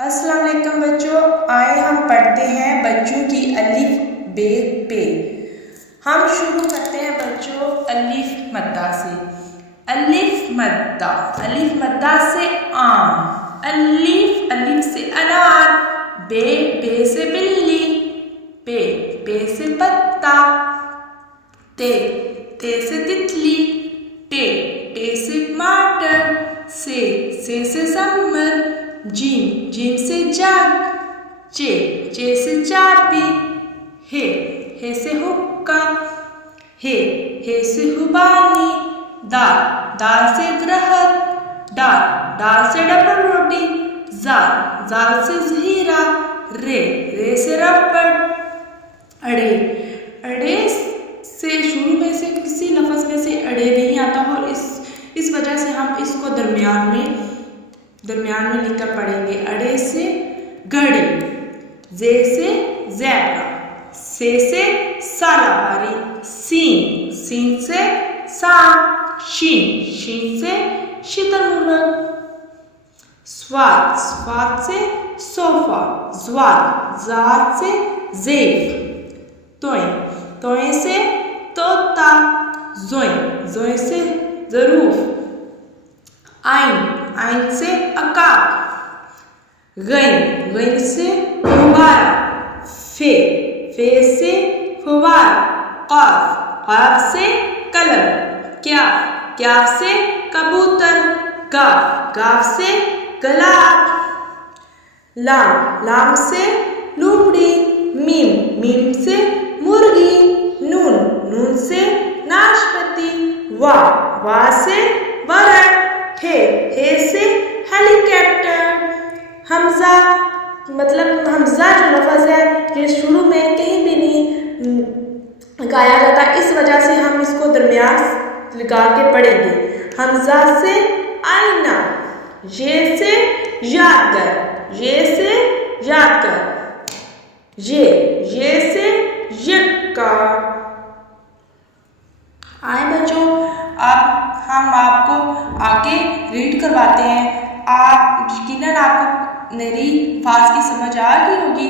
अस्सलाम वालेकुम बच्चों, आए हम पढ़ते हैं बच्चों की अलिफ बे पे। हम शुरू करते हैं बच्चों अलिफ मद्दा से। अलिफ मद्दा से आम, अलिफ से अनार, बे से बिल्ली, पे से पत्ता, ते से तितली, टे से टमाटर, से समर, जीम से जग, चे से चाबी, हे से हुक्का, हे से हुबानी, दाल से दरख्त, दाल से डबल रोटी, जाल से ज़हीरा, रे से रबड़, अड़े से शुरू में से किसी लफ्ज़ में से अड़े नहीं आता और इस वजह से हम इसको दरमियान में लिखकर पढ़ेंगे। अड़े से घड़ी, जे से ज़ेबरा, से सालाबारी, सीन से सांप, शीन से शुतुरमुर्ग, स्वाद से सोफा, ज़ाद से ज़ेब, तोय से तोता, जोय से ज़रूफ, आइन से अकाब, गैन से फुवारा, फे से फुवारा, क़ाफ से कलम, क्याफ से कबूतर, गाफ से गलाब, लाम से लोमड़ी, मीम से मुर्गी, नून से नाशपाती, वा से वरक, हे से हेलीकॉप्टर। हमजा जो लफ्ज़ है ये शुरू में कहीं भी नहीं गाया जाता, इस वजह से हम इसको दरमियान लगा के पढ़ेंगे। हमजा से आईना, ये से यादगार, ये से यक्का। आए बच्चों, अब हम आपको आगे रीड करवाते हैं। आप यकीनन आपको मेरी आवाज़ की समझ आ गई होगी।